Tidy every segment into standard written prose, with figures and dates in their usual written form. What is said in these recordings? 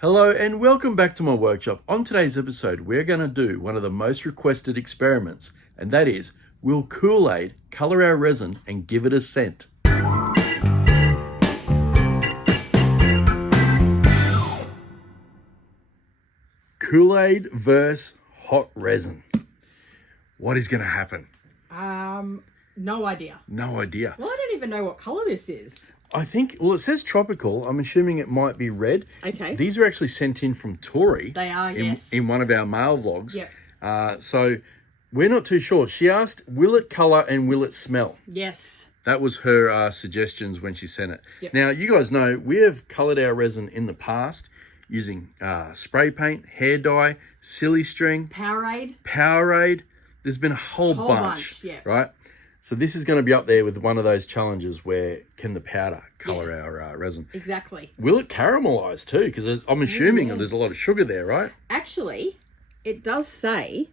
Hello and welcome back to my workshop. On today's episode, we're going to do one of the most requested experiments, and that is, will Kool-Aid color our resin and give it a scent? Kool-Aid versus hot resin. What is going to happen? No idea. No idea. Well, I don't even know what color this is. I think, well, it says tropical. I'm assuming it might be red. Okay. These are actually sent in from Tori. They are, yes. In one of our mail vlogs. Yep. So we're not too sure. She asked, will it color and will it smell? Yes. That was her suggestions when she sent it. Yep. Now, you guys know we have colored our resin in the past using spray paint, hair dye, silly string, Powerade. There's been a whole bunch, yeah. right? So this is going to be up there with one of those challenges where can the powder color our resin? Exactly. Will it caramelize too? Because I'm assuming there's a lot of sugar there, right? Actually, it does say...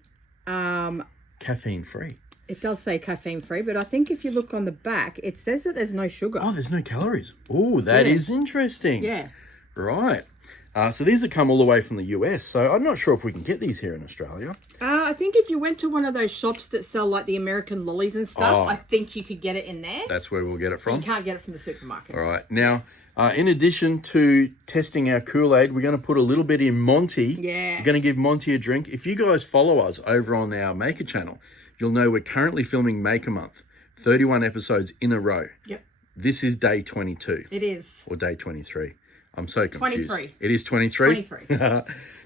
caffeine free. It does say caffeine free, but I think if you look on the back, it says that there's no sugar. Oh, there's no calories. Oh, that is interesting. Yeah. Right. So these have come all the way from the US, so I'm not sure if we can get these here in Australia. I think if you went to one of those shops that sell like the American lollies and stuff, I think you could get it in there. That's where we'll get it from. You can't get it from the supermarket. All right. Now, in addition to testing our Kool-Aid, we're going to put a little bit in Monty. Yeah. We're going to give Monty a drink. If you guys follow us over on our Maker channel, you'll know we're currently filming Maker Month, 31 episodes in a row. Yep. This is day 22. It is. Or day 23. I'm so confused. 23. It is 23? 23.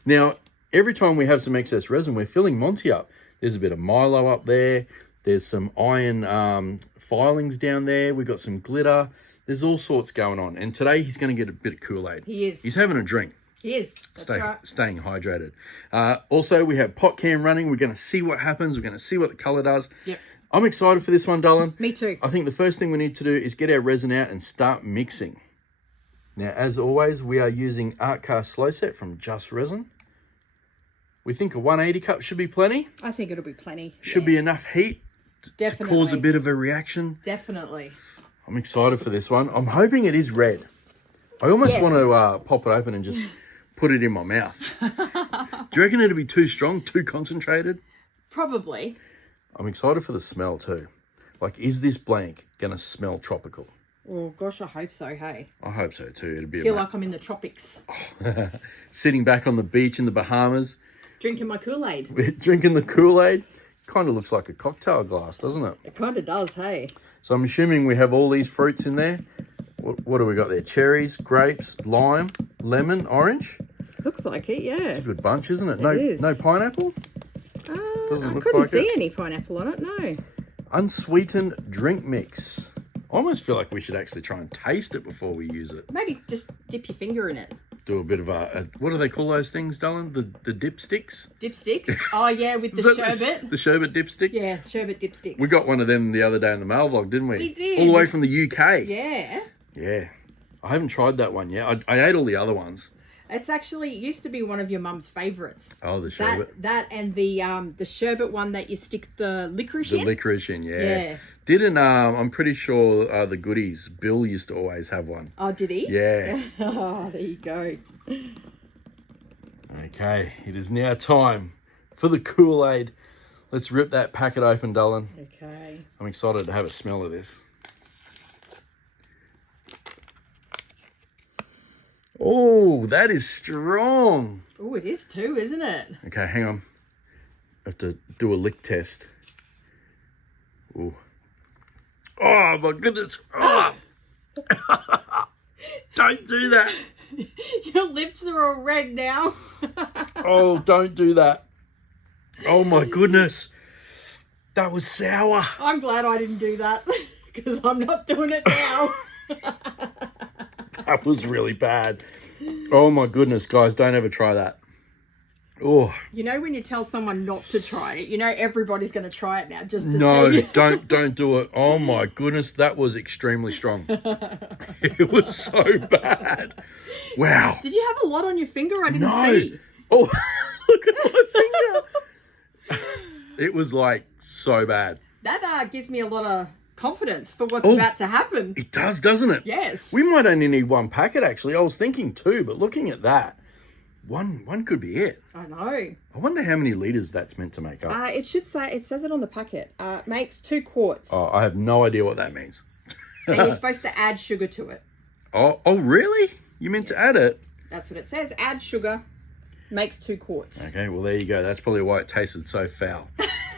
Now, every time we have some excess resin, we're filling Monty up. There's a bit of Milo up there. There's some iron filings down there. We've got some glitter. There's all sorts going on. And today he's going to get a bit of Kool-Aid. He is. He's having a drink. He is. That's right. Staying hydrated. Also, we have pot cam running. We're going to see what happens. We're going to see what the colour does. Yep. I'm excited for this one, darling. Me too. I think the first thing we need to do is get our resin out and start mixing. Now, as always, we are using Art Cast Slow Set from Just Resin. We think a 180 cup should be plenty. I think it'll be plenty. Should be enough heat to cause a bit of a reaction. Definitely. I'm excited for this one. I'm hoping it is red. I almost want to pop it open and just put it in my mouth. Do you reckon it'll be too strong, too concentrated? Probably. I'm excited for the smell too. Like, is this blank going to smell tropical? Oh, gosh, I hope so, hey? I hope so too. It'd be I feel like I'm in the tropics. Sitting back on the beach in the Bahamas. Drinking my Kool-Aid. We're drinking the Kool-Aid. Kind of looks like a cocktail glass, doesn't it? It kind of does, hey? So I'm assuming we have all these fruits in there. What do we got there? Cherries, grapes, lime, lemon, orange. Looks like it, yeah. It's a good bunch, isn't it? It is. No pineapple? I couldn't see any pineapple on it, no. Unsweetened drink mix. I almost feel like we should actually try and taste it before we use it. Maybe just dip your finger in it. Do a bit of what do they call those things, darling? The dipsticks? Dipsticks? Oh, yeah, with the sherbet. The sherbet dipstick? Yeah, sherbet dipsticks. We got one of them the other day in the mail vlog, didn't we? We did. All the way from the UK. Yeah. Yeah. I haven't tried that one yet. I ate all the other ones. It's actually, it used to be one of your mum's favourites. Oh, the sherbet. That and the sherbet one that you stick the licorice in. The licorice in, yeah. Yeah. Didn't, I'm pretty sure the goodies, Bill used to always have one. Oh, did he? Yeah. Oh, there you go. Okay, it is now time for the Kool-Aid. Let's rip that packet open, darling. Okay. I'm excited to have a smell of this. Oh, that is strong. Oh, it is too, isn't it? Okay, hang on. I have to do a lick test. Ooh. Oh, my goodness. Oh. Don't do that. Your lips are all red now. Oh, don't do that. Oh, my goodness. That was sour. I'm glad I didn't do that because I'm not doing it now. That was really bad. Oh, my goodness, guys. Don't ever try that. Oh. You know when you tell someone not to try it, you know everybody's going to try it now just to see. don't do it. Oh, my goodness. That was extremely strong. It was so bad. Wow. Did you have a lot on your finger? I didn't see. Oh, look at my finger. It was like so bad. That gives me a lot of confidence for what's about to happen. It does, doesn't it? Yes. We might only need one packet, actually. I was thinking two, but looking at that, one could be it. I know. I wonder how many litres that's meant to make up. It says it on the packet. Makes 2 quarts. Oh, I have no idea what that means. And you're supposed to add sugar to it. Oh, really? You meant to add it? That's what it says. Add sugar. Makes 2 quarts. Okay, well, there you go. That's probably why it tasted so foul.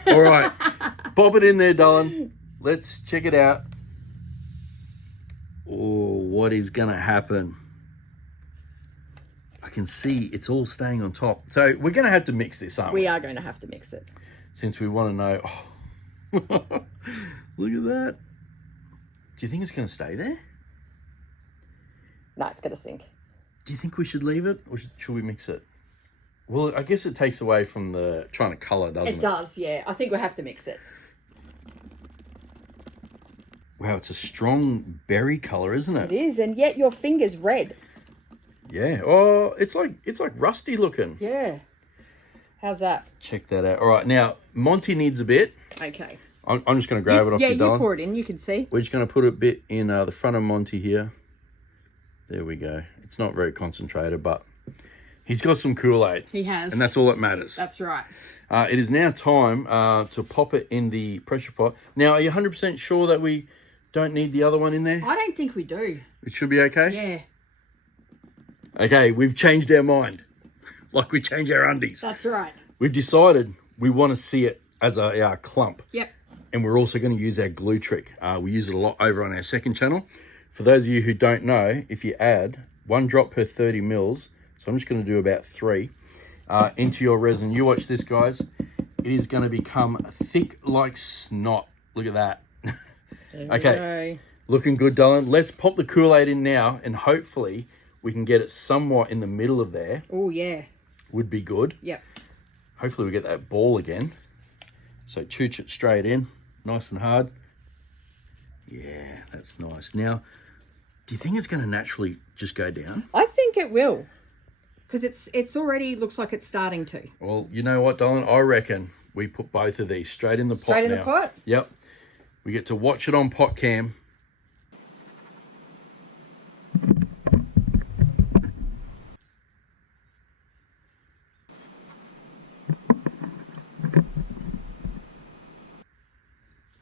All right. Pop it in there, darling. Let's check it out. Oh, what is going to happen? I can see it's all staying on top. So we're going to have to mix this, aren't we? We are going to have to mix it. Since we want to know. Oh, look at that. Do you think it's going to stay there? No, it's going to sink. Do you think we should leave it or should we mix it? Well, I guess it takes away from the trying to colour, doesn't it? It does, yeah. I think we'll have to mix it. Wow, it's a strong berry colour, isn't it? It is, and yet your finger's red. Yeah. Oh, it's like rusty looking. Yeah. How's that? Check that out. All right, now Monty needs a bit. Okay. I'm just going to grab it off you your darling. pour it in. You can see. We're just going to put a bit in the front of Monty here. There we go. It's not very concentrated, but he's got some Kool-Aid. He has. And that's all that matters. That's right. It is now time to pop it in the pressure pot. Now, are you 100% sure that we don't need the other one in there? I don't think we do. It should be okay? Yeah. Okay, we've changed our mind. Like we change our undies. That's right. We've decided we want to see it as a clump. Yep. And we're also going to use our glue trick. We use it a lot over on our second channel. For those of you who don't know, if you add 1 drop per 30 mils, so I'm just going to do about 3, into your resin. You watch this, guys. It is going to become thick like snot. Look at that. Okay, looking good, darling. Let's pop the Kool-Aid in now, and hopefully we can get it somewhat in the middle of there. Oh, yeah. Would be good. Yep. Hopefully we get that ball again. So chooch it straight in, nice and hard. Yeah, that's nice. Now, do you think it's going to naturally just go down? I think it will. Because it's already looks like it's starting to. Well, you know what, darling? I reckon we put both of these straight in the pot now. Straight in the pot? Yep. We get to watch it on pot cam.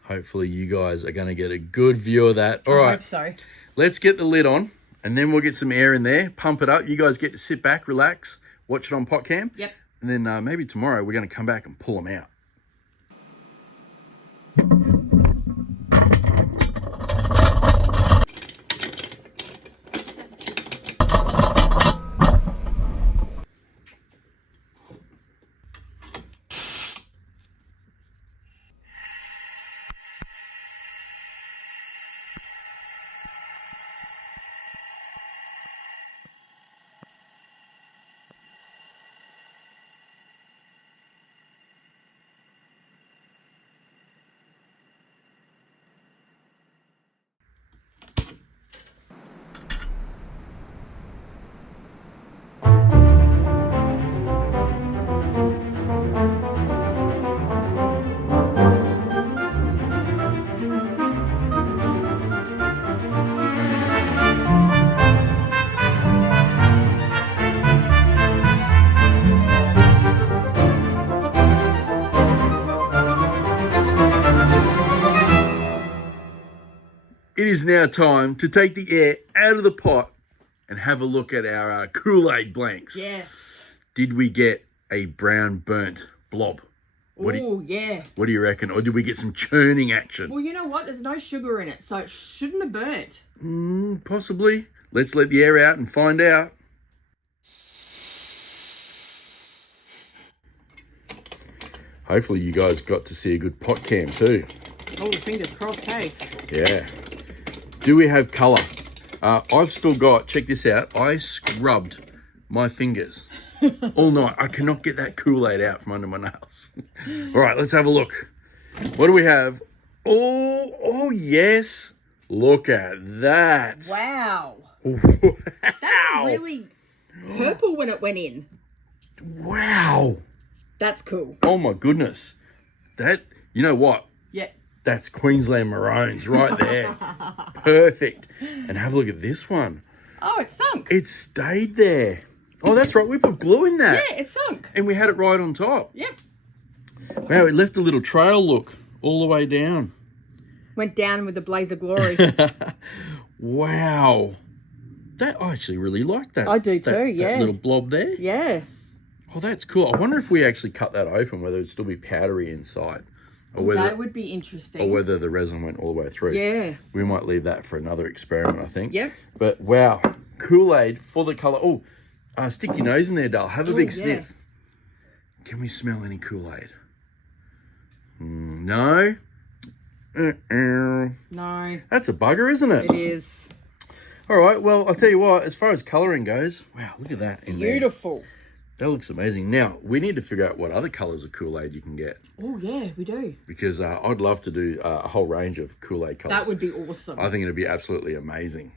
Hopefully you guys are going to get a good view of that. All right. I hope so. Let's get the lid on and then we'll get some air in there, pump it up. You guys get to sit back, relax, watch it on pot cam. Yep. And then maybe tomorrow we're going to come back and pull them out. It is now time to take the air out of the pot and have a look at our Kool-Aid blanks. Yes. Did we get a brown burnt blob? Oh, yeah. What do you reckon? Or did we get some churning action? Well, you know what? There's no sugar in it, so it shouldn't have burnt. Possibly. Let's let the air out and find out. Hopefully you guys got to see a good pot cam too. Oh, fingers crossed, hey. Yeah. Do we have colour? I've still got, check this out, I scrubbed my fingers all night. I cannot get that Kool-Aid out from under my nails. All right, let's have a look. What do we have? Oh, yes. Look at that. Wow. Wow. That was really purple when it went in. Wow. That's cool. Oh, my goodness. That, you know what? Yeah. That's Queensland Maroons right there. Perfect. And have a look at this one. Oh, it sunk. It stayed there. Oh, that's right. We put glue in that. Yeah, it sunk. And we had it right on top. Yep. Wow, it left a little trail, look, all the way down. Went down with the blaze of glory. Wow. I actually really like that. I do too, yeah. That little blob there. Yeah. Oh, that's cool. I wonder if we actually cut that open, whether it'd still be powdery inside. Or whether, that would be interesting. Or whether the resin went all the way through. Yeah. We might leave that for another experiment, I think. Yep. But wow, Kool-Aid for the colour. Oh, stick your nose in there, Dal. Have a big sniff. Can we smell any Kool-Aid? No? No. That's a bugger, isn't it? It is. All right, well, I'll tell you what, as far as colouring goes, wow, look at that in there. Beautiful. That looks amazing. Now, we need to figure out what other colours of Kool-Aid you can get. Oh, yeah, we do. Because I'd love to do a whole range of Kool-Aid colours. That would be awesome. I think it'd be absolutely amazing.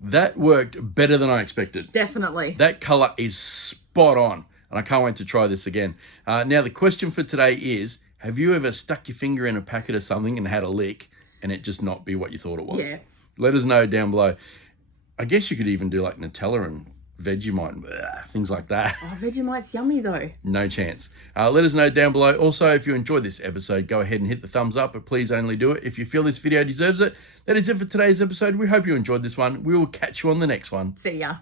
That worked better than I expected. Definitely. That colour is spot on, and I can't wait to try this again. Now, the question for today is, have you ever stuck your finger in a packet of something and had a leak and it just not be what you thought it was? Yeah. Let us know down below. I guess you could even do like Nutella and Vegemite, things like that. Oh, Vegemite's yummy though. No chance. Let us know down below. Also, if you enjoyed this episode, go ahead and hit the thumbs up, but please only do it if you feel this video deserves it. That is it for today's episode. We hope you enjoyed this one. We will catch you on the next one. See ya.